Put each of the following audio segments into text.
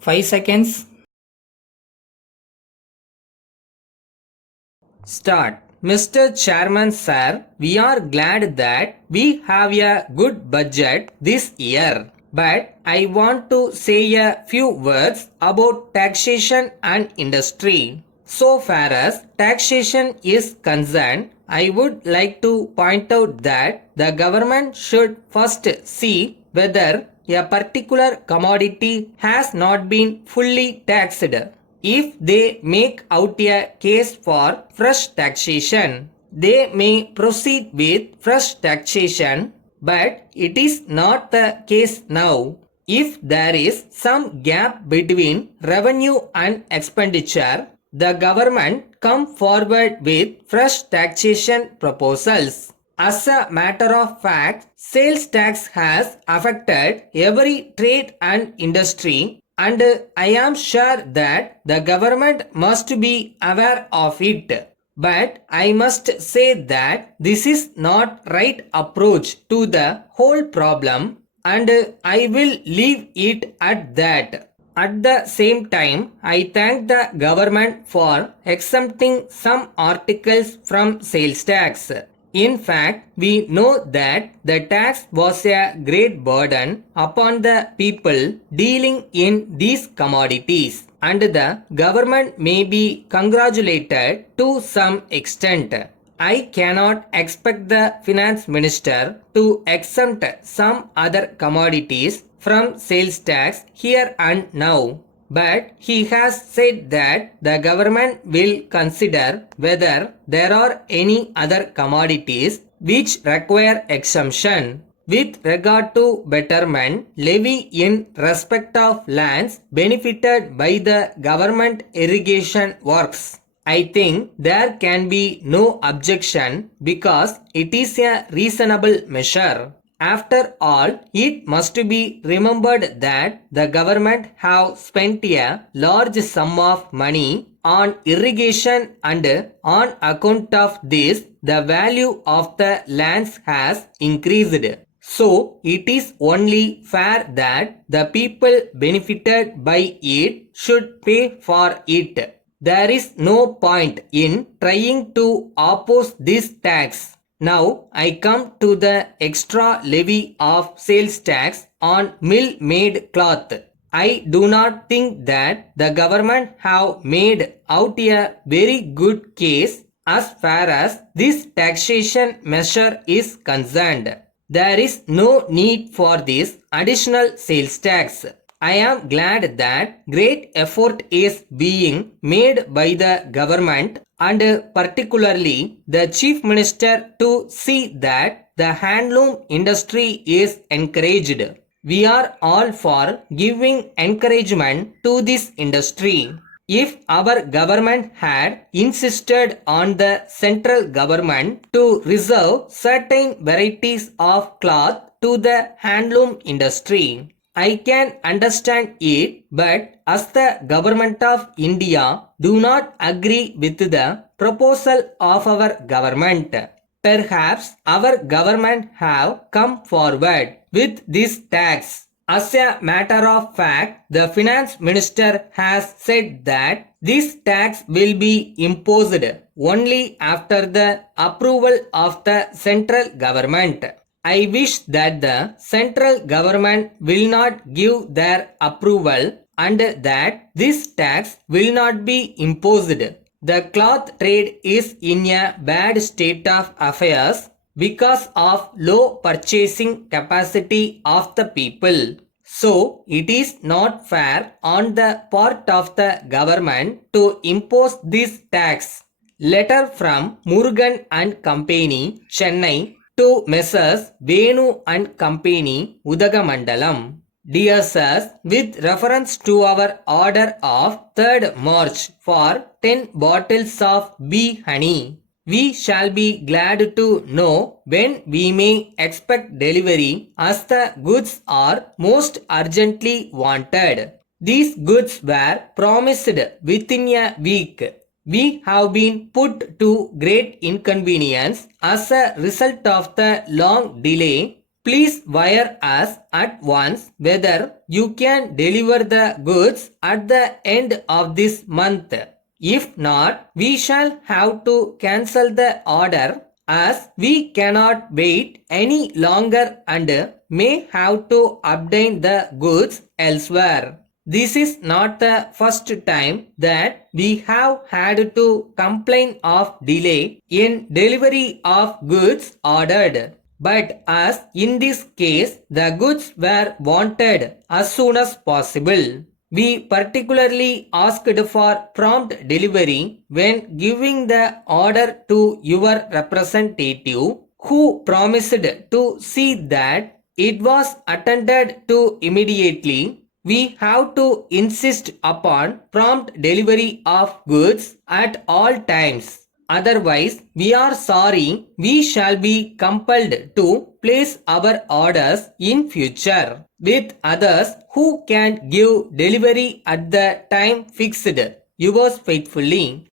5 seconds. Start. Mr. Chairman Sir, we are glad that we have a good budget this year. But I want to say a few words about taxation and industry. So far as taxation is concerned, I would like to point out that the government should first see whether a particular commodity has not been fully taxed. If they make out a case for fresh taxation, they may proceed with fresh taxation, but it is not the case now. If there is some gap between revenue and expenditure, the government come forward with fresh taxation proposals. As a matter of fact, sales tax has affected every trade and industry, and I am sure that the government must be aware of it. But I must say that this is not right approach to the whole problem, and I will leave it at that. At the same time, I thank the government for exempting some articles from sales tax. In fact, we know that the tax was a great burden upon the people dealing in these commodities, and the government may be congratulated to some extent. I cannot expect the finance minister to exempt some other commodities from sales tax here and now. But he has said that the government will consider whether there are any other commodities which require exemption. With regard to betterment levy in respect of lands benefited by the government irrigation works, I think there can be no objection because it is a reasonable measure. After all, it must be remembered that the government have spent a large sum of money on irrigation, and on account of this, the value of the lands has increased. So, it is only fair that the people benefited by it should pay for it. There is no point in trying to oppose this tax. Now I come to the extra levy of sales tax on mill-made cloth. I do not think that the government have made out a very good case as far as this taxation measure is concerned. There is no need for this additional sales tax. I am glad that great effort is being made by the government, and particularly the chief minister, to see that the handloom industry is encouraged. We are all for giving encouragement to this industry. If our government had insisted on the central government to reserve certain varieties of cloth to the handloom industry, I can understand it, but as the government of India do not agree with the proposal of our government, perhaps our government have come forward with this tax. As a matter of fact, the finance minister has said that this tax will be imposed only after the approval of the central government. I wish that the central government will not give their approval and that this tax will not be imposed. The cloth trade is in a bad state of affairs because of low purchasing capacity of the people. So, it is not fair on the part of the government to impose this tax. Letter from Murugan and Company, Chennai, to Messrs. Venu and Company, Udagamandalam. Dear Sirs, with reference to our order of 3rd March for 10 bottles of bee honey, we shall be glad to know when we may expect delivery, as the goods are most urgently wanted. These goods were promised within a week. We have been put to great inconvenience as a result of the long delay, Please wire us at once whether you can deliver the goods at the end of this month. If not, we shall have to cancel the order as we cannot wait any longer and may have to obtain the goods elsewhere. This is not the first time that we have had to complain of delay in delivery of goods ordered. But as in this case the goods were wanted as soon as possible, we particularly asked for prompt delivery when giving the order to your representative, who promised to see that it was attended to immediately. We have to insist upon prompt delivery of goods at all times. Otherwise, we are sorry, we shall be compelled to place our orders in future with others who can give delivery at the time fixed. Yours faithfully.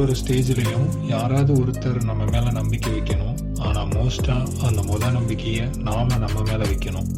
ஒரு ஸ்டேஜ்லையும் யாராவது ஒருத்தர் நம்ம மேல நம்பிக்கை வைக்கணும். ஆனா மோஸ்டா அந்த நம்பிக்கையை நாம நம்ம மேல வைக்கணும்.